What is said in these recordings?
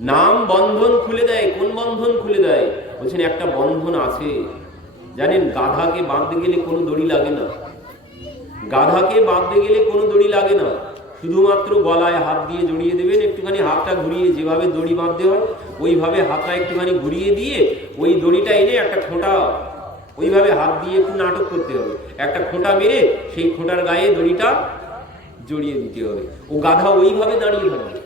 নাম বন্ধন খুলে দেয়, কোন বন্ধন খুলে দেয়? বলছেন, একটা বন্ধন আছে। জানেন, গাধাকে বাঁধতে গেলে কোনো দড়ি লাগে না। গাধাকে বাঁধতে গেলে কোনো দড়ি লাগে না। শুধুমাত্র গলায় হাত দিয়ে জড়িয়ে দেবেন, একটুখানি হাতটা ঘুরিয়ে যেভাবে দড়ি বাঁধতে হয়, ওইভাবে হাতটা একটুখানি ঘুরিয়ে দিয়ে ওই দড়িটা এনে একটা খোঁটা, ওইভাবে হাত দিয়ে একটু নাটক করতে হবে। একটা খোঁটা মেরে সেই খোঁটার গায়ে দড়িটা জড়িয়ে দিতে হবে। ও গাধা ওইভাবে দাঁড়িয়ে থাকবে।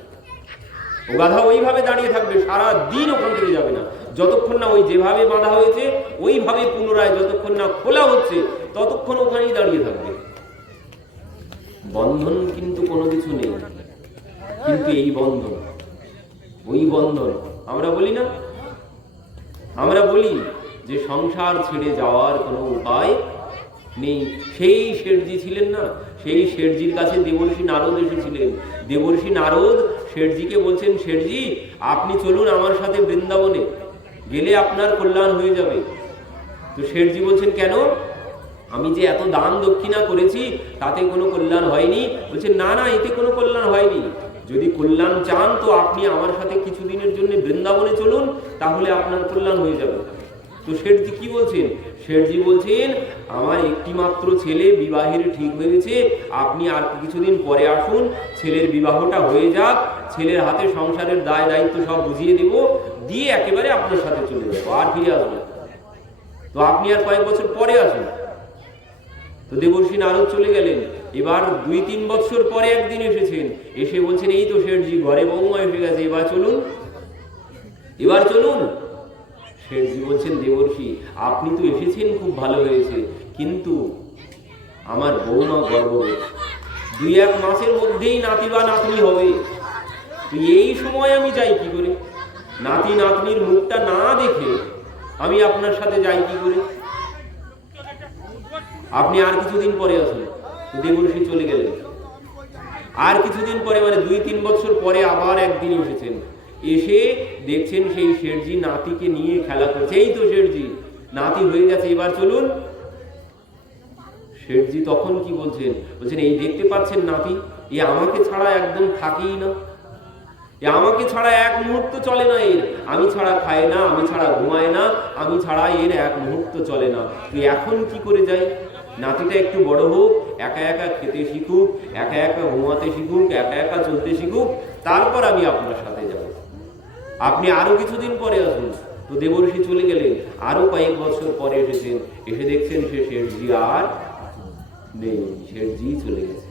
গাধা ওইভাবে দাঁড়িয়ে থাকবে, সারা দিন ওখান থেকে যাবে না। যতক্ষণ না ওই যেভাবে বাঁধা হয়েছে, ওইভাবে পুনরায় যতক্ষণ না খোলা হচ্ছে, ততক্ষণ ওখানেই দাঁড়িয়ে থাকবে। বন্ধন কিন্তু কোনো কিছু নেই, কিন্তু এই বন্ধন, ওই বন্ধন, আমরা বলি না? আমরা বলি যে সংসার ছেড়ে যাওয়ার কোনো উপায় নেই। সেই শেঠজি ছিলেন না, সেই শেঠজির কাছে দেবর্ষী নারদ এসেছিলেন। দেবর্ষী নারদ শেঠজিকে বলছেন, শেঠজি, আপনি চলুন আমার সাথে বৃন্দাবনে, গেলে আপনার কল্যাণ হয়ে যাবে। তো শেঠজি বলছেন, কেন? আমি যে এত দান দক্ষিণা করেছি, তাতে কোনো কল্যাণ হয়নি। বলছে না না, এতে কোনো কল্যাণ হয়নি। যদি কল্যাণ চান, তো আপনি আমার সাথে কিছুদিনের জন্য বৃন্দাবনে চলুন, তাহলে আপনার কল্যাণ হয়ে যাবে। তো শেঠজি কি বলছেন? শেঠজি বলছেন, আমার একটি মাত্র ছেলে বিবাহের ঠিক হয়েছে আপনি আর কিছুদিন পরে আসুন, ছেলের বিবাহটা হয়ে যাক ছেলের হাতে সংসারের দায়, দায়িত্ব সব বুঝিয়ে দেব, দিয়ে একেবারে আপনার সাথে চলে যাব, আর ফিরে আসব। তো আপনি আর কয়েক বছর পরে আসুন। তো দেবর্ষী নারদ চলে গেলেন। এবার দুই তিন বছর পরে একদিন এসেছেন। এসে বলছেন, এই তো শেঠজি, ঘরে বৌমা এসে গেছে, এবার চলুন। এবার চলুন। শেঠজি বলছেন, দেবর্ষী, আপনি তো এসেছেন, খুব ভালো হয়েছে। কিন্তু আমার বৌমা গর্ভবতী দুই এক মাসের মধ্যেই নাতি বা নাতনি হবে। তো এই সময় আমি যাই কি করে? নাতি নাতনির মুখটা না দেখে আমি আপনার সাথে যাই কি করে? আপনি আর কিছুদিন পরে আসুন দেবর্ষী চলে গেলেন আর কিছুদিন পরে মানে দুই তিন বছর পরে আবার একদিন এসেছেন। এসে দেখছেন সেই শেঠজি নাতিকে নিয়ে খেলা করছে। এই তো শেঠজি, নাতি হয়ে গেছে, এবার চলুন। শেঠজি তখন কি বলছেন? বলছেন, এই দেখতে পাচ্ছেন নাতি, এ আমাকে ছাড়া একদম থাকেই না। আমাকে ছাড়া এক মুহূর্ত চলে না এর। আমি ছাড়া খায় না, আমি ছাড়া ঘুমায় না, আমি ছাড়া এর এক মুহূর্ত চলে না। তুই এখন কি করে যাই? নাতিটা একটু বড় হোক, একা একা খেতে শিখুক, একা একা ঘুমাতে শিখুক, একা একা চলতে শিখুক, তারপর আমি আপনার সাথে যাব। আপনি আরও কিছুদিন পরে আসুন। তো দেবর্ষী চলে গেলেন। আরও কয়েক বছর পরে এসেছেন। এসে দেখছেন সে শেঠজি আর নেই, শেঠজি চলে গেছে।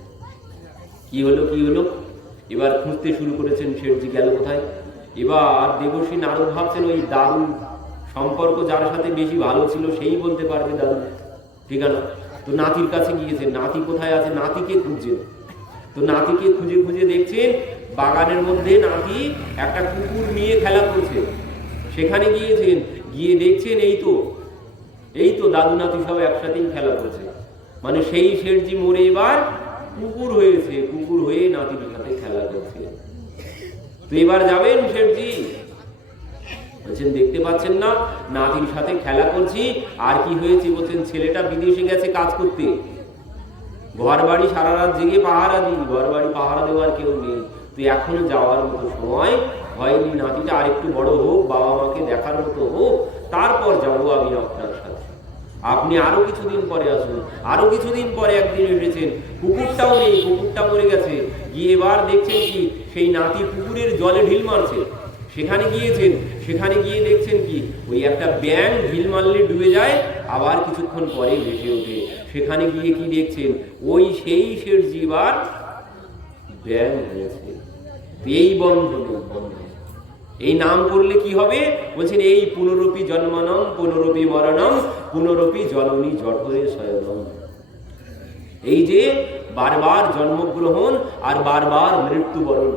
কি হলো কি হলো? এবার খুঁজতে শুরু করেছেন শেঠজি গেল কোথায়? এবার দেবশ্রী নারদ ভাবছেন ওই দাদু সম্পর্ক যার সাথে বেশি ভালো ছিল সেই বলতে পারবে দাদু ঠিকানা? তো নাতির কাছে গিয়েছে নাতি কোথায় আছে? নাতিকে খুঁজছেন তো নাতিকে খুঁজে খুঁজে দেখছেন বাগানের মধ্যে নাতি একটা কুকুর নিয়ে খেলা করছে। সেখানে গিয়েছেন। গিয়ে দেখছেন এই তো এই তো দাদু নাতি সব একসাথেই খেলা করছে। মানে সেই শেঠজি মরে এবার কুকুর হয়েছে, কুকুর হয়ে নাতির সাথে খেলা করছে। তো এবার যাবেন শেঠজি। বলছেন, দেখতে পাচ্ছেন না, নাতির সাথে খেলা করছি, আর কি হয়েছে? বলছেন, ছেলেটা বিদেশে গেছে কাজ করতে। ঘর বাড়ি সারা রাত জেগে পাহারা দিই ঘর বাড়ি পাহারা দেওয়ার কেউ নেই। তুই এখন যাওয়ার মতো সময় হয়নি, নাতিটা আরেকটু বড় হোক বাবা মাকে দেখার মতো হোক, তারপর যাব আমি আপনার সাথে। আপনি আরও কিছুদিন পরে আসুন, আরও কিছুদিন পরে একদিন এসেছেন কুকুরটাও নেই কুকুরটা মরে গেছে। গিয়ে এবার দেখছেন কি, সেই নাতি পুকুরের জলে ঢিল মারছে। সেখানে গিয়েছেন, সেখানে গিয়ে দেখছেন কি, ওই একটা ব্যাং ঢিল মারলে ডুবে যায়, আবার কিছুক্ষণ পরে ভেসে ওঠে। সেখানে গিয়ে কি দেখছেন, ওই সেই শের জীবার ব্যাং হয়েছে এই বন্ধন এই বন্ধন। এই নাম করলে কি হবে? বলছেন, এই পুনরূপী জন্মনম পুনরূপী মরণম পুনরূপী জননী জঠরে শয়নম এই যে বারবার জন্মগ্রহণ আর বারবার মৃত্যুবরণ।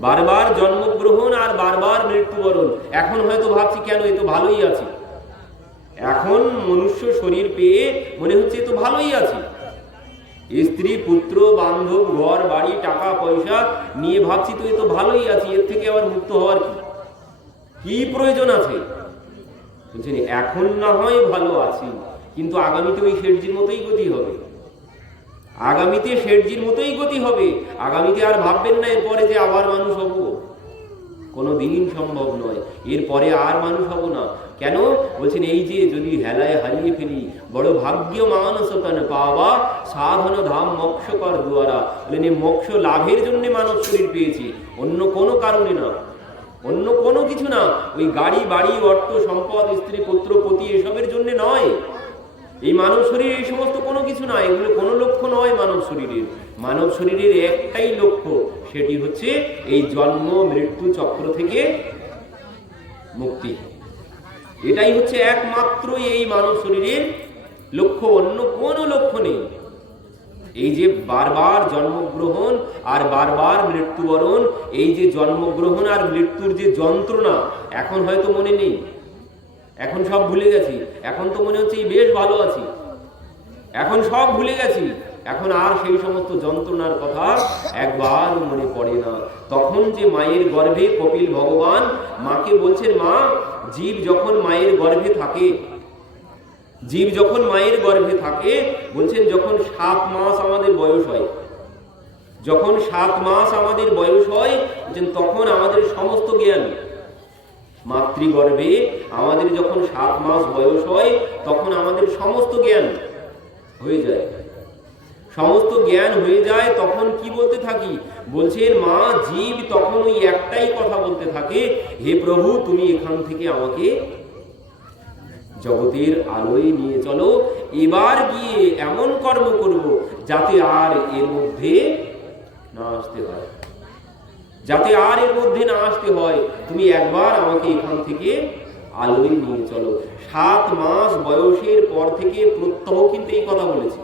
বারবার জন্মগ্রহণ আর বারবার মৃত্যুবরণ। এখন হয়তো ভাবছি, কেন এ তো ভালোই আছে? এখন মনুষ্য শরীর পেয়ে মনে হচ্ছে এ তো ভালোই আছি। স্ত্রী, পুত্র, বান্ধব, ঘর, বাড়ি, টাকা, পয়সা নিয়ে ভাবছি, তুই তো ভালোই আছি এর থেকে আবার মুক্ত হওয়ার কি? কি প্রয়োজন আছে? বলছেন এখন না হয় ভালো আছি, কিন্তু আগামীতে ওই শেঠজির মতোই গতি হবে। আগামীতে শেঠজির মতোই গতি হবে, আগামীতে আর ভাববেন না এরপরে যে আবার মানুষ হব। কোনো দিন সম্ভব নয়। এরপরে আর মানুষ হব না। কেন? বলছেন, এই যে যদি হেলায় হারিয়ে ফেলি, বড় ভাগ্য মানসকান পাওয়া সাধন ধাম মোক্ষকর দ্বারা বলেন, এই লাভের জন্য মানব শরীর পেয়েছি। অন্য কোনো কারণে না। অন্য কোনো কিছু না। ওই গাড়ি, বাড়ি, অর্থ, সম্পদ, স্ত্রী, পুত্র, পতি, এসবের জন্য নয়। এই মানব শরীর এই সমস্ত কোনো কিছু না এগুলো কোনো লক্ষ্য নয় মানব শরীরের। মানব শরীরের একটাই লক্ষ্য, সেটি হচ্ছে এই জন্ম, মৃত্যু চক্র থেকে মুক্তি। এটাই হচ্ছে একমাত্র এই মানব শরীরের লক্ষ্য, অন্য কোনো লক্ষ্য নেই। এই যে বারবার জন্মগ্রহণ আর বারবার মৃত্যুবরণ, এই যে জন্মগ্রহণ আর মৃত্যুর যে যন্ত্রণা, এখন হয়তো মনে নেই। এখন সব ভুলে গেছি। এখন তো মনে হচ্ছে বেশ ভালো আছি। এখন সব ভুলে গেছি। এখন আর সেই সমস্ত যন্ত্রণার কথা একবার মনে পড়ে না। তখন যে মায়ের গর্ভে কপিল ভগবান মাকে বলছেন, মা, জীব যখন মায়ের গর্ভে থাকে, জীব যখন মায়ের গর্ভে থাকে, বলছেন যখন সাত মাস আমাদের বয়স হয়, যখন সাত মাস আমাদের বয়স হয় তখন আমাদের সমস্ত জ্ঞান মাতৃগর্ভে আমাদের যখন সাত মাস বয়স হয়, তখন আমাদের সমস্ত জ্ঞান হয়ে যায়। সমস্ত জ্ঞান হয়ে যায়, তখন কি বলতে থাকি? বলছেন, মা, জীব তখন ওই একটাই কথা বলতে থাকে, হে প্রভু, তুমি এখান থেকে আমাকে জগতের আলোয় নিয়ে চলো। এবার গিয়ে এমন কর্ম করব যাতে আর এর মধ্যে না আসতে হয়। যাতে আর এর মধ্যে না আসতে হয়। তুমি একবার আমাকে এখান থেকে আলোয় নিয়ে চলো। সাত মাস বয়সের পর থেকে প্রত্যহ কিন্তু এই কথা বলেছি।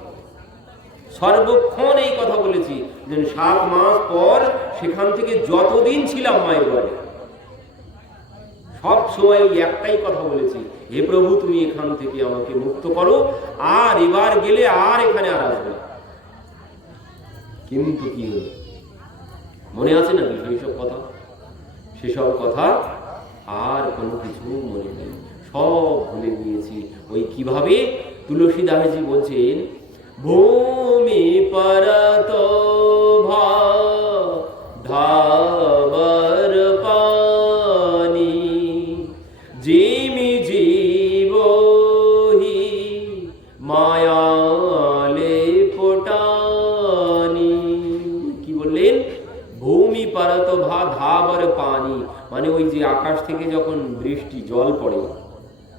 সর্বক্ষণ এই কথা বলেছি যে সাত মাস পর সেখান থেকে যতদিন ছিলাম মায়ের ঘরে সব সময় একটাই কথা বলেছি। হে প্রভু, তুমি এখান থেকে আমাকে মুক্ত করো, আর এবার গেলে আর এখানে আর আসবে কিন্তু কি হলো? মনে আছে নাকি সব কথা? সেসব কথা আর কোনো কিছু মনে নেই। সব ভুলে গিয়েছি। ওই কীভাবে? তুলসী দাসজি বলছেন, ভূমি পরত ভা ধাবর ভা ধাবর পানি মানে ওই যে আকাশ থেকে যখন বৃষ্টি, জল পড়ে,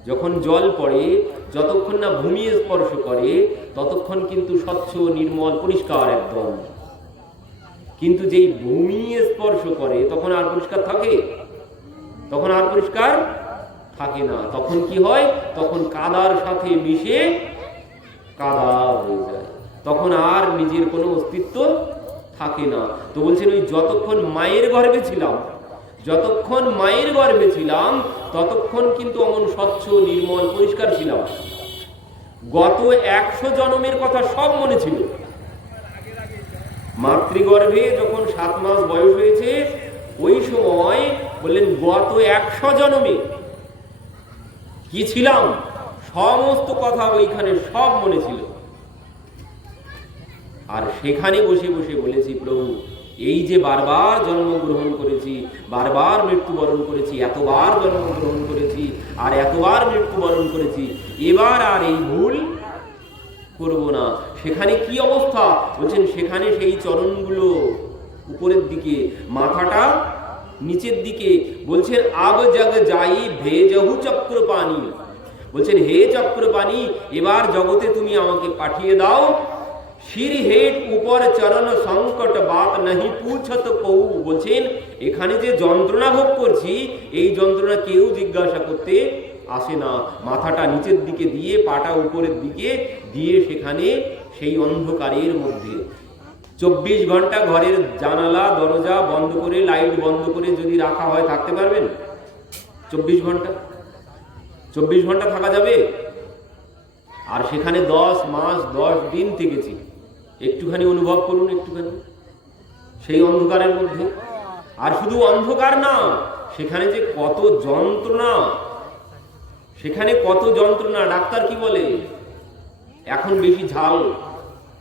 যখন জল পড়ে, যতক্ষণ না ভূমি স্পর্শ করে, ততক্ষণ কিন্তু স্বচ্ছ, নির্মল, পরিষ্কার একদম। কিন্তু যেই ভূমি স্পর্শ করে, তখন আর পরিষ্কার থাকে? তখন আর পরিষ্কার থাকে না। তখন কি হয়? তখন কাদার সাথে মিশে কাদা হয়ে যায়। তখন আর নিজের কোনো অস্তিত্ব থাকে না। তো বলছেন, ওই যতক্ষণ মায়ের গর্ভে ছিলাম, যতক্ষণ মায়ের গর্ভে ছিলাম, ততক্ষণ কিন্তু অমন স্বচ্ছ, নির্মল, পরিষ্কার ছিলাম। গত একশো জন্মের কথা সব মনে ছিল। মাতৃগর্ভে যখন সাত মাস বয়স হয়েছে, ওই সময় বললেন, গত একশো জন্মে কি ছিলাম? সমস্ত কথা ওইখানে সব মনে ছিল। আর সেখানে বসে বসে বলেছি, প্রভু, এই যে বারবার জন্মগ্রহণ করেছি, বারবার মৃত্যুবরণ করেছি, এতবার জন্মগ্রহণ করেছি, আর এতবার মৃত্যুবরণ করেছি, এবার আর এই ভুল করব না। সেখানে কি অবস্থা? বলছেন, সেখানে সেই চরণগুলো উপরের দিকে, মাথাটা নিচের দিকে। বলছেন আব জগ যাই ভেজহু চক্র পানি বলছেন, হে চক্র পানি এবার জগতে তুমি আমাকে পাঠিয়ে দাও শির হেট উপর চরণ সংকট বাত নাহি পুছত কৌ বলছেন, এখানে যে যন্ত্রণা ভোগ করছি, এই যন্ত্রণা কেউ জিজ্ঞাসা করতে আসে না। মাথাটা নিচের দিকে দিয়ে, পাটা উপরের দিকে দিয়ে সেখানে সেই অন্ধকারের মধ্যে। চব্বিশ ঘণ্টা ঘরের জানালা, দরজা বন্ধ করে, লাইট বন্ধ করে যদি রাখা হয়, থাকতে পারবেন? চব্বিশ ঘণ্টা? চব্বিশ ঘণ্টা থাকা যাবে? আর সেখানে দশ মাস, দশ দিন থেকেছি। একটুখানি অনুভব করুন একটুখানি। সেই অন্ধকারের মধ্যে। আর শুধু অন্ধকার না, সেখানে যে কত যন্ত্রণা। সেখানে কত যন্ত্রণা, ডাক্তার কি বলে? এখন বেশি ঝাল,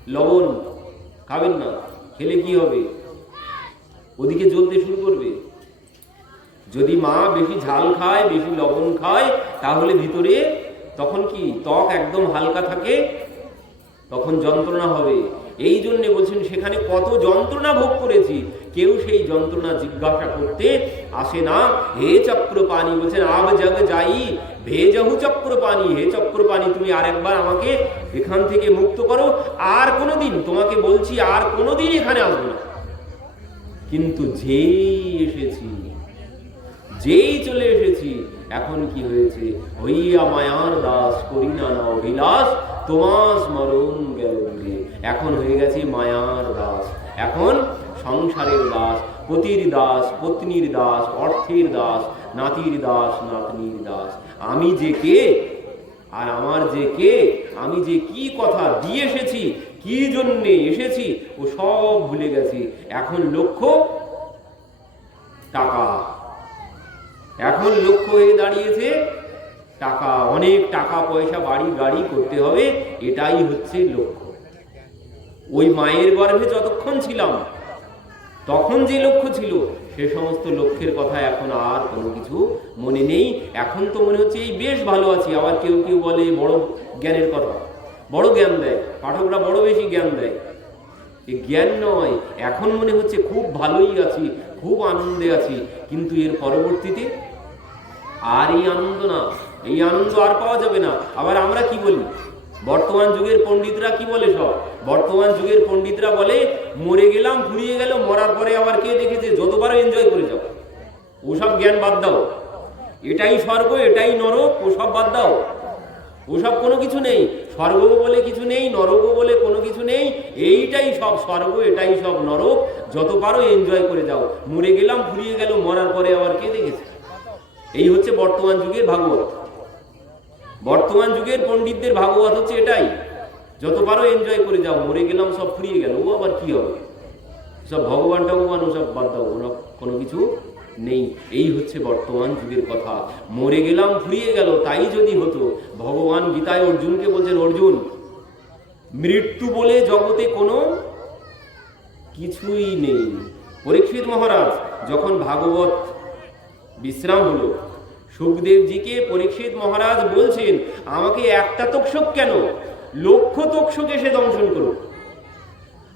লবণ খাবেন না, খেলে কি হবে? ওদিকে জ্বলতে শুরু করবে। যদি মা বেশি ঝাল খায়, বেশি লবণ খায়, তাহলে ভিতরে তখন কি ত্বক একদম হালকা থাকে, তখন যন্ত্রণা হবে। এই জন্য বলছেন, সেখানে কত যন্ত্রণা ভোগ করেছি। কেউ সেই যন্ত্রণা জিজ্ঞাসা করতে আসে না। হে চক্র পানি বলছেন, আব জগ যাই। ভেজহু চক্র পানি হে চক্র পানি তুমি আরেকবার আমাকে এখান থেকে মুক্ত করো। আর কোনোদিন, তোমাকে বলছি, আর কোনোদিন এখানে আসব না। কিন্তু যেই এসেছি, যেই চলে এসেছি, এখন কি হয়েছে? হইয়া মায়ার দাস করি না না অভিলাষ। তোমার স্মরণ গেল। এখন হয়ে গেছে মায়ার দাস। এখন সংসারের দাস, পতির দাস, পত্নীর দাস, অর্থের দাস, নাতির দাস, নাতনির দাস। আমি যে কে? আর আমার যে কে? আমি যে কি কথা দিয়ে এসেছি? কি জন্যে এসেছি? ও সব ভুলে গেছি। এখন লক্ষ্য টাকা। এখন লক্ষ্য হয়ে দাঁড়িয়েছে টাকা, অনেক টাকা পয়সা বাড়ি গাড়ি করতে হবে, এটাই হচ্ছে লক্ষ্য। ওই মায়ের গর্ভে যতক্ষণ ছিলাম, তখন যে লক্ষ্য ছিল, সে সমস্ত লক্ষ্যের কথা এখন আর কোনো কিছু মনে নেই। এখন তো মনে হচ্ছে, এই বেশ ভালো আছি। আবার কেউ কেউ বলে, বড় জ্ঞানের কথা। বড় জ্ঞান দেয়, পাঠকরা বড় বেশি জ্ঞান দেয়। এ জ্ঞান নয়, এখন মনে হচ্ছে, খুব ভালোই আছি, খুব আনন্দে আছি। কিন্তু এর পরবর্তীতে আর এই আনন্দ না। এই আনন্দ আর পাওয়া যাবে না। আবার আমরা কি বলি? বর্তমান যুগের পণ্ডিতরা কি বলে সব? বর্তমান যুগের পণ্ডিতরা বলে, মরে গেলাম ফুরিয়ে গেল, মরার পরে আবার কে দেখেছে? যতবারও এনজয় করে যাও। ওসব জ্ঞান বাদ দাও। এটাই স্বর্গ, এটাই নরক ওসব বাদ দাও। ওসব কোনো কিছু নেই। স্বর্গ বলে কিছু নেই নরক বলে কোনো কিছু নেই। এইটাই সব স্বর্গ, এটাই সব নরক। যত পারো এনজয় করে যাও। মরে গেলাম ফুরিয়ে গেল, মরার পরে আবার কে দেখেছে? এই হচ্ছে বর্তমান যুগের ভাগবত। বর্তমান যুগের পণ্ডিতদের ভাগবত হচ্ছে এটাই। যত পারো এনজয় করে যাও, মরে গেলাম, সব ফুরিয়ে গেল, ও আবার কি হবে? সব ভগবান টগবান ওসব বাদ দাও কোনো কিছু নেই। এই হচ্ছে বর্তমান যুগের কথা। মরে গেলাম, ফুরিয়ে গেল, তাই যদি হতো, ভগবান গীতায় অর্জুনকে বলছেন, অর্জুন, মৃত্যু বলে জগতে কোনো কিছুই নেই। পরীক্ষিত মহারাজ, যখন ভাগবত বিশ্রাম হলো সুখদেবজিকে পরীক্ষিত মহারাজ বলছেন, আমাকে একটা তক্ষক কেন? লক্ষ তক্ষক এসে দংশন করুক।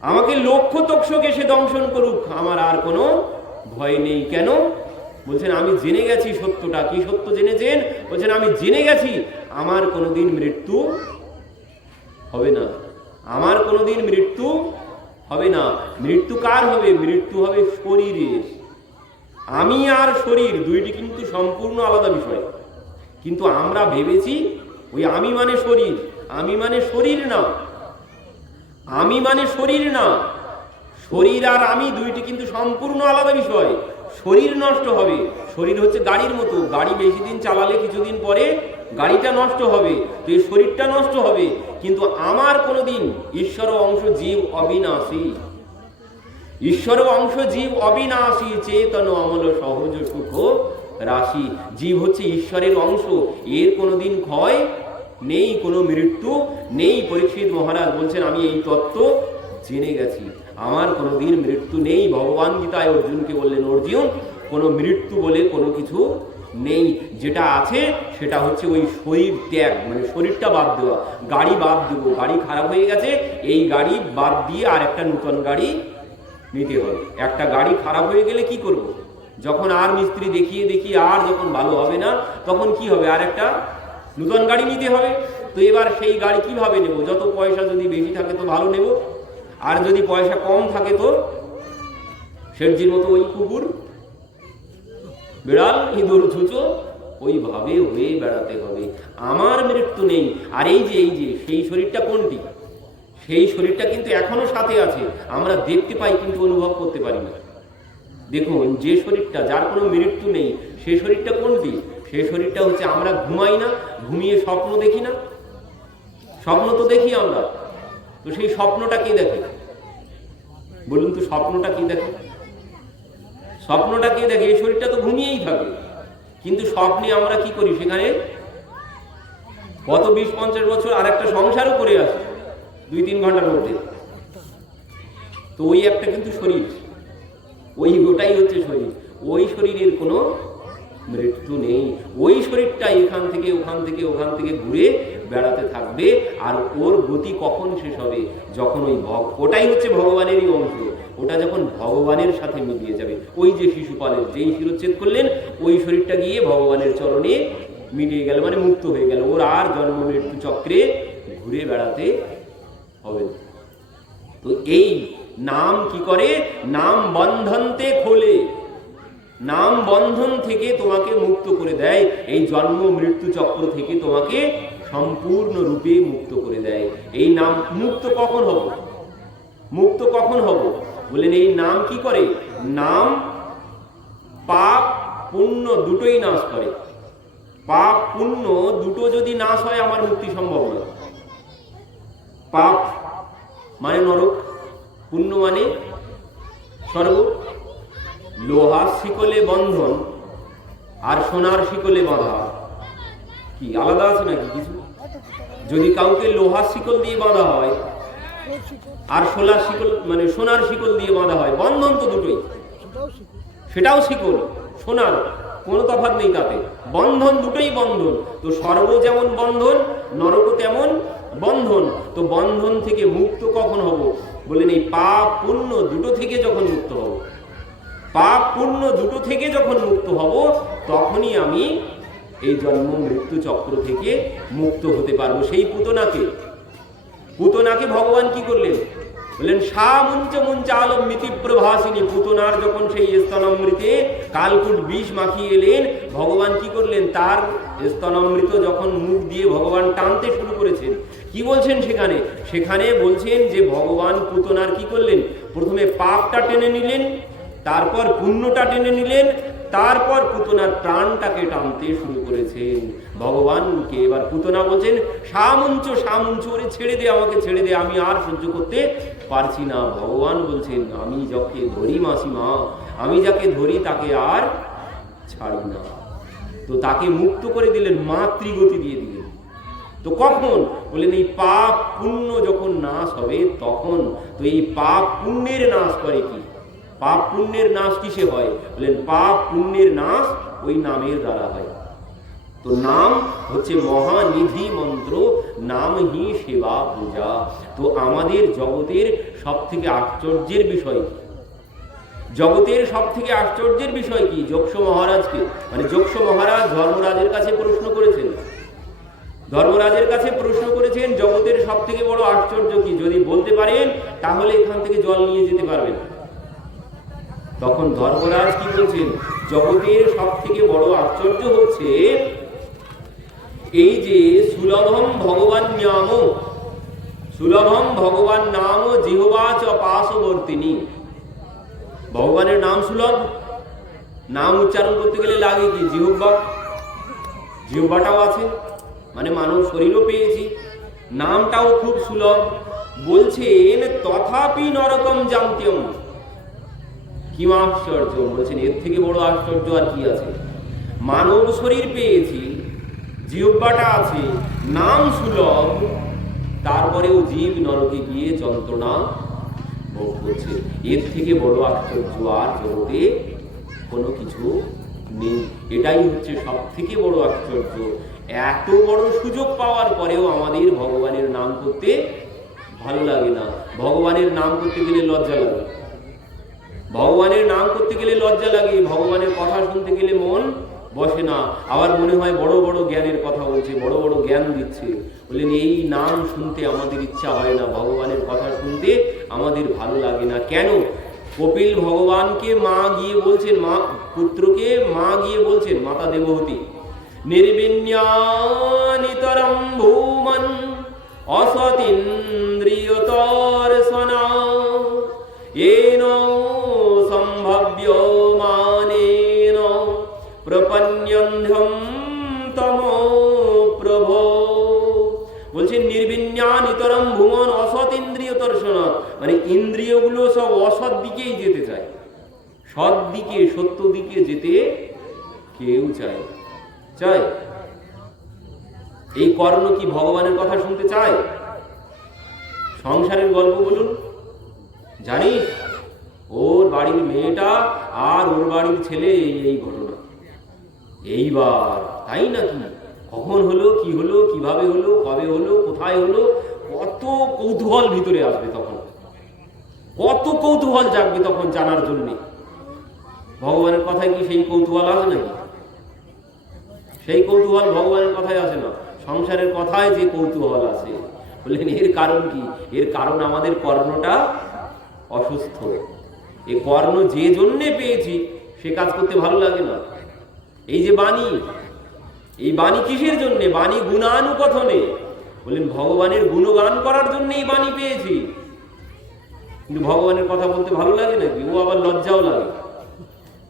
আমাকে লক্ষ তক্ষক এসে দংশন করুক, আমার আর কোনো ভয় নেই কেন? বলছেন, আমি জেনে গেছি সত্যটা। কি সত্য জেনেছেন? বলছেন, আমি জেনে গেছি, আমার কোনোদিন মৃত্যু হবে না। আমার কোনোদিন মৃত্যু হবে না। মৃত্যু কার হবে? মৃত্যু হবে শরীরের। আমি আর শরীর দুইটি কিন্তু সম্পূর্ণ আলাদা বিষয়। কিন্তু আমরা ভেবেছি, ওই আমি মানে শরীর, আমি মানে শরীর না। আমি মানে শরীর না। শরীর আর আমি দুইটি কিন্তু সম্পূর্ণ আলাদা বিষয়। শরীর নষ্ট হবে। শরীর হচ্ছে গাড়ির মতো। গাড়ি বেশি দিন চালালে কিছুদিন পরে গাড়িটা নষ্ট হবে, তো এই শরীরটা নষ্ট হবে। কিন্তু আমার কোনো দিন ঈশ্বর অংশ জীব অবিনাশী। ঈশ্বর অংশ জীব অবিনাশী, চেতন, অমল, সহজ, সুখ, রাশি। জীব হচ্ছে ঈশ্বরের অংশ। এর কোনোদিন ক্ষয় নেই, কোনো মৃত্যু নেই। পরীক্ষিত মহারাজ বলছেন, আমি এই তত্ত্ব জেনে গেছি। আমার কোনোদিন মৃত্যু নেই। ভগবান গীতায় অর্জুনকে বললেন, অর্জুন, কোনো মৃত্যু বলে কোনো কিছু নেই। যেটা আছে, সেটা হচ্ছে ওই শরীর ত্যাগ। মানে শরীরটা বাদ দেওয়া। গাড়ি বাদ দেবো। গাড়ি খারাপ হয়ে গেছে, এই গাড়ি বাদ দিয়ে আর একটা নূতন গাড়ি নিতে হবে। একটা গাড়ি খারাপ হয়ে গেলে কি করব। যখন আর মিস্ত্রি দেখিয়ে দেখিয়ে আর যখন ভালো হবে না, তখন কি হবে? আর একটা নূতন গাড়ি নিতে হবে। তো এবার সেই গাড়ি কীভাবে নেব? যত পয়সা যদি বেশি থাকে তো ভালো নেব। আর যদি পয়সা কম থাকে তো? শেঠজির মতো ওই কুকুর, বিড়াল, ইঁদুর ছুঁচো ওইভাবে হয়ে বেড়াতে হবে। আমার মৃত্যু নেই। আর এই যে এই যে, সেই শরীরটা কোনটি? সেই শরীরটা কিন্তু এখনও সাথে আছে। আমরা দেখতে পাই কিন্তু অনুভব করতে পারি না। দেখুন, যে শরীরটা, যার কোনো মৃত্যু নেই, সে শরীরটা কোনটি? সে শরীরটা হচ্ছে আমরা ঘুমাই না, ঘুমিয়ে স্বপ্ন দেখি না। স্বপ্ন তো দেখি আমরা। তো সেই স্বপ্নটা কে দেখে? বলুন তো স্বপ্নটা কি দেখে? স্বপ্নটা কে দেখে? এই শরীরটা তো ঘুমিয়েই থাকে। কিন্তু স্বপ্নে আমরা কি করি? সেখানে গত বিশ পঞ্চাশ বছর আর একটা সংসারও করে আসি। দুই তিন ঘণ্টার মধ্যে। তো ওই একটা কিন্তু শরীর। ওই ওটাই হচ্ছে শরীর। ওই শরীরের কোনো মৃত্যু নেই। ওই শরীরটা এখান থেকে, ওখান থেকে ওখান থেকে ঘুরে বেড়াতে থাকবে আর ওর গতি কখন শেষ হবে? যখন ওই ভগ, ওটাই হচ্ছে ভগবানেরই অংশ। ওটা যখন ভগবানের সাথে মিলিয়ে যাবে। ওই যে শিশুপালের যেই শিরোচ্ছেদ করলেন, ওই শরীরটা গিয়ে ভগবানের চরণে মিলিয়ে গেল মানে মুক্ত হয়ে গেল। ওর আর জন্ম মৃত্যু চক্রে ঘুরে বেড়াতে হবে। তো এই নাম কি করে? নাম বন্ধনতে খোলে। নাম বন্ধন থেকে তোমাকে মুক্ত করে দেয়। এই জন্ম মৃত্যু চক্র থেকে তোমাকে সম্পূর্ণ রূপে মুক্ত করে দেয়। এই নাম মুক্ত কখন হব? মুক্ত কখন হব? বলেন এই নাম কি করে? নাম পাপ, পুণ্য দুটোই নাশ করে। পাপ, পুণ্য দুটো যদি নাশ হয়, আমার মুক্তি সম্ভব না পাপ মানে নরক পুণ্য মানে স্বর্গ লোহার শিকলে বন্ধন আর সোনার শিকলে বাঁধা। কি, আলাদা আছে নাকি কিছু? যদি কাউকে লোহার শিকল দিয়ে বাঁধা হয় আর সোলার শিকল মানে সোনার শিকল দিয়ে বাঁধা হয়, বন্ধন তো দুটোই। সেটাও শিকল, সোনার, কোনো তফাৎ নেই তাতে। বন্ধন দুটোই বন্ধন। তো স্বর্গ যেমন বন্ধন, নরক তেমন বন্ধন, তো বন্ধন থেকে মুক্ত কখন হব? বলেন এই পাপ পুণ্য দুটো থেকে যখন মুক্ত হব। পাপ পুণ্য দুটো থেকে যখন মুক্ত হব, তখনই আমি এই জন্ম মৃত্যু চক্র থেকে মুক্ত হতে পারব। সেই পুতনাকে। পুতনাকে ভগবান কি করলেন? বললেন সা মুঞ্চ মুঞ্চ আলম মিতি প্রভাসিনী পুতনার যখন সেই স্তনামৃতে কালকুট বিষ মাখিয়ে এলেন, ভগবান কি করলেন? তার স্তনামৃত যখন মুখ দিয়ে ভগবান টানতে শুরু করেছেন কি বলছেন সেখানে? সেখানে বলছেন যে ভগবান পুতনার কি করলেন? প্রথমে পাপটা টেনে নিলেন, তারপর পুণ্যটা টেনে নিলেন, তারপর পুতনার প্রাণটাকে টানতে শুরু করেছেন। ভগবানকে এবার পুতনা বলছেন, সামঞ্চ সামঞ্চ, ওরে ছেড়ে দে, আমাকে ছেড়ে দে, আমি আর সহ্য করতে পারছি না। ভগবান বলছেন, আমি যাকে ধরি মাসিমা, আমি যাকে ধরি তাকে আর ছাড়ি না। তো তাকে মুক্ত করে দিলেন, মাতৃগতি দিয়ে দিলেন। তো কখন? বললেন, এই পাপ পুণ্য যখন নাশ হবে, তখন? তো এই পাপ পুণ্যের নাশ করে কি? পাপ পুণ্যের নাশ কিসে হয়? বললেন, পাপ পুণ্যের নাশ ওই নামের দ্বারা হয়। তো নাম হচ্ছে মহানিধি মন্ত্র, নাম হি সেবা পূজা। তো আমাদের জগতের সব থেকে আশ্চর্যের বিষয় কি? জগতের সব থেকে আশ্চর্যের বিষয় কি? যক্ষ মহারাজকে মানে যক্ষ মহারাজ ধর্মরাজের কাছে প্রশ্ন করেছেন। ধর্মরাজের কাছে প্রশ্ন করেছেন, জগতের সব থেকে বড় আশ্চর্য কি? যদি বলতে পারেন, তাহলে এখান থেকে জল নিয়ে যেতে পারবেন। তখন ধর্মরাজ কি বলছেন? জগতের সব থেকে বড় আশ্চর্য হচ্ছে এই যে সুলভম ভগবান নাম, সুলভম ভগবান নাম জিহবাচ পাশবর্তিনী ভগবানের নাম সুলভ? নাম উচ্চারণ করতে গেলে লাগে কি? জিহ্বা? জিহ্বাটাও আছে? মানে মানব শরীরও পেয়েছি। নামটাও খুব সুলভ। বলছেন তথাপি নরকম জানতেম কি আশ্চর্য, বলছেন, এর থেকে বড় আশ্চর্য আর কি আছে? মানব শরীর পেয়েছি, জিহ্বাটা আছে, নাম সুলভ, তারপরেও জীব নরকে গিয়ে যন্ত্রণা ভোগ করছে। এর থেকে বড় আশ্চর্য আর জগতে কোনো কিছু নেই। এটাই হচ্ছে সব থেকে বড় আশ্চর্য। এত বড় সুযোগ পাওয়ার পরেও আমাদের ভগবানের নাম করতে ভালো লাগে না। ভগবানের নাম করতে গেলে লজ্জা লাগে। ভগবানের নাম করতে গেলে লজ্জা লাগে, ভগবানের কথা শুনতে গেলে মন বসে না। আবার মনে হয় বড় বড় জ্ঞানের কথা বলছে, বড় বড় জ্ঞান দিচ্ছে। বললেন, এই নাম শুনতে আমাদের ইচ্ছা হয় না। ভগবানের কথা শুনতে আমাদের ভালো লাগে না। কেন? কপিল ভগবানকে মা গিয়ে বলছেন, মা, পুত্রকে মা গিয়ে বলছেন, মাতা দেবহতী। নির্বিন্যানিতরম ভূমন অসতীন্দ্রিয়তর্ষণা এন সম্ভব্য মানেন প্রপন্যন্ধম তম প্রভো বলছে নির্বিন্যানিতরম ভুমন অসতিন্দ্রিয় তর্শন মানে ইন্দ্রিয়গুলো সব অসৎ দিকেই যেতে চায়। সৎ দিকে, সত্য দিকে যেতে কেউ চায় চায়? এই কর্ণ কি ভগবানের কথা শুনতে চায়? সংসারের গল্প বলুন। জানিস, ওর বাড়ির মেয়েটা আর ওর বাড়ির ছেলে এই এই ঘটনা। এইবার, তাই নাকি? কখন হলো, কি হলো, কীভাবে হলো, কবে হলো, কোথায় হলো, কত কৌতূহল ভিতরে আসবে তখন। কত কৌতূহল জাগবে তখন জানার জন্যে। ভগবানের কথায় কি সেই কৌতূহল আসে নাকি? সেই কৌতূহল ভগবানের কথায় আসে না। সংসারের কথায় যে কৌতূহল আছে। বললেন এর কারণ কি? এর কারণ আমাদের কর্ণটা অসুস্থ। এই কর্ণ যে জন্যে পেয়েছি, সে কাজ করতে ভালো লাগে না। এই যে বাণী, এই বাণী কিসের জন্যে? বাণী গুণানুকথনে। বললেন ভগবানের গুণগান করার জন্য এই বাণী পেয়েছি। কিন্তু ভগবানের কথা বলতে ভালো লাগে নাকি? ও আবার লজ্জাও লাগে।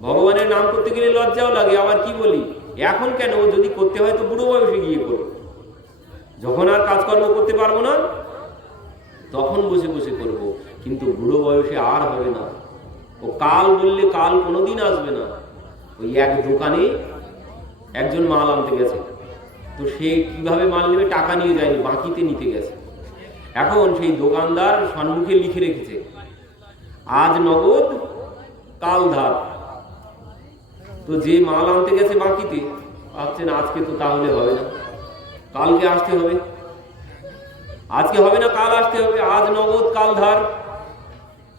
ভগবানের নাম করতে গেলে লজ্জাও লাগে। আবার কি বলি? এখন কেন? যদি করতে হয় তো বুড়ো বয়সে গিয়ে করো যখন আর কাজকর্ম করতে পারব না, তখন বসে বসে করব। কিন্তু বুড়ো বয়সে আর হবে না। ও কাল বললে কাল কোনোদিন আসবে না। ওই এক দোকানে একজন মাল আনতে গেছে। তো সে কীভাবে মাল নেবে টাকা নিয়ে যায়নি, বাকিতে নিতে গেছে। এখন সেই দোকানদার সম্মুখে লিখে রেখেছে, আজ নগদ, কাল ধার। তো যে মাল আনতে গেছে বাকিতে, ভাবছেন আজকে তো তাহলে হবে না। কালকে আসতে হবে। আজকে হবে না, কাল আসতে হবে। আজ নগদ, কাল ধার।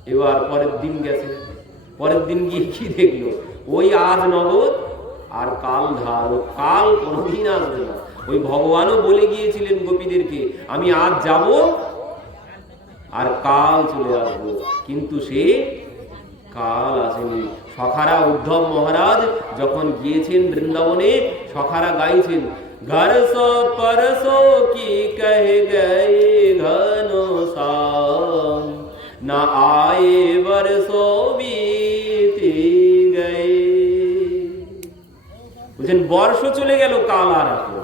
এবার পরের দিন গেছে। পরের দিন গিয়ে কি দেখল? ওই আজ নগদ আর কাল ধার। ও কাল কোনোদিন আসবে না। ওই ভগবানও বলে গিয়েছিলেন গোপীদেরকে, আমি আজ যাব আর কাল চলে আসব। কিন্তু সে কাল আসেনি। সখারা উদ্ধব মহারাজ যখন গিয়েছেন বৃন্দাবনে, সখারা গাইছেন ঘর সো কি কহে গে ঘনো না আয়ে বরসো বিতি গে বলছেন বর্ষ চলে গেল কাল আর আসলো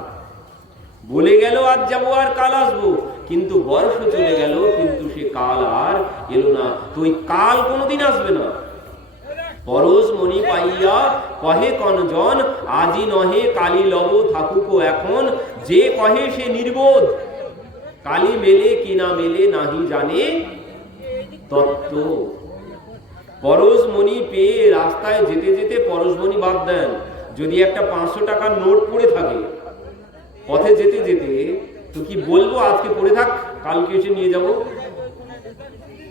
বলে গেল, আজ যাব আর কাল আসব। কিন্তু বর্ষ চলে গেল, কিন্তু সে কাল আর এলো না। তো ওই কাল কোনোদিন আসবে না। পরশ মণি পাইয়া কহে কনজন আজি নহে কালি লব থাকুক এখন। যে কহে সে নির্বোধ। কালি মেলে কি না মেলে নাহি জানে তত্ত্ব। পরশমণি পেয়ে রাস্তায় যেতে যেতে পরশমণি বাদ দেন। যদি একটা পাঁচশো টাকার নোট পড়ে থাকে, পথে যেতে যেতে, তো কি বলব আজকে? পড়ে থাক, কালকে এসে নিয়ে যাব?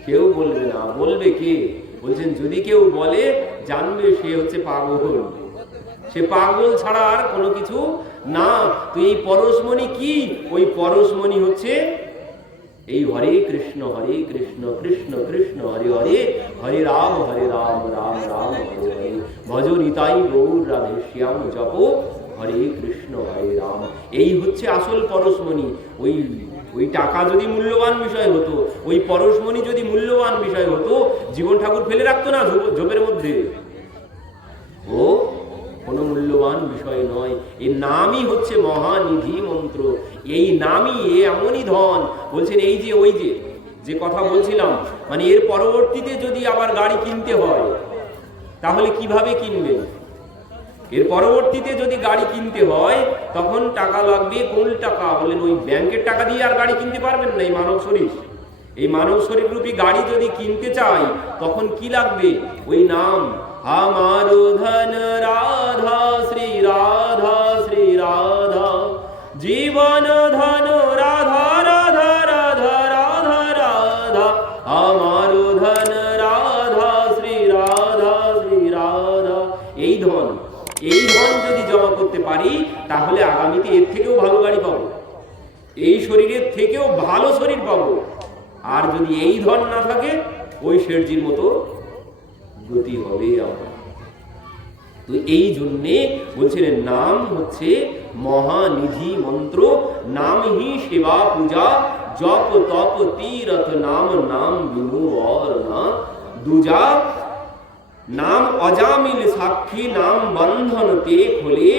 কেউ বলবে না। বলবে কে? বলছেন, যদি কেউ বলে, জানবে সে হচ্ছে পাগল। সে পাগল ছাড়া আর কোনো কিছু না। তো এই পরশমণি কি? ওই পরশমণি হচ্ছে এই হরে কৃষ্ণ হরে কৃষ্ণ কৃষ্ণ কৃষ্ণ, হরে হরে হরে রাম হরে রাম রাম রাম, হরে হরে। ভজ নিতাই গৌর রাধে শ্যাম জপ, হরে কৃষ্ণ, হরে রাম। এই হচ্ছে আসল পরশমণি। ওই ওই টাকা যদি মূল্যবান বিষয় হতো, ওই পরশমণি যদি মূল্যবান বিষয় হতো, জীবন ঠাকুর ফেলে রাখতো না ঝোপের মধ্যে? ও, কোনো মূল্যবান বিষয় নয়। এর নামই হচ্ছে মহানিধি মন্ত্র। এই নামই, এ এমনই ধন। বলছেন, এই যে, ওই যে যে কথা বলছিলাম মানে এর পরবর্তীতে যদি আবার গাড়ি কিনতে হয়, তাহলে কীভাবে কিনবেন? এর পরবর্তীতে যদি গাড়ি কিনতে হয়, তখন টাকা লাগবে কোন টাকা। বলেন, ওই ব্যাংকের টাকা দিয়ে আর গাড়ি কিনতে পারবেন না এই মানব শরীর। এই মানব শরীর রূপী গাড়ি যদি কিনতে চাই, তখন কি লাগবে? ওই নাম আমার ধন রাধা করতে পারি, তাহলে আগামীতে এর থেকেও ভালো গাড়ি পাবো। এই শরীরের থেকেও ভালো শরীর পাবো। আর যদি এই ধন না থাকে, ওই শেঠজির মতো গতি হবে আমার। তো এই জন্যে বলছিলেন, নাম হচ্ছে মহানিধি মন্ত্র, নামহি সেবা পূজা, জপ তপ তীরথ নাম নাম বিনু और না দুজা, নাম অজামিল সাক্ষী, নাম বন্ধন তে খোলে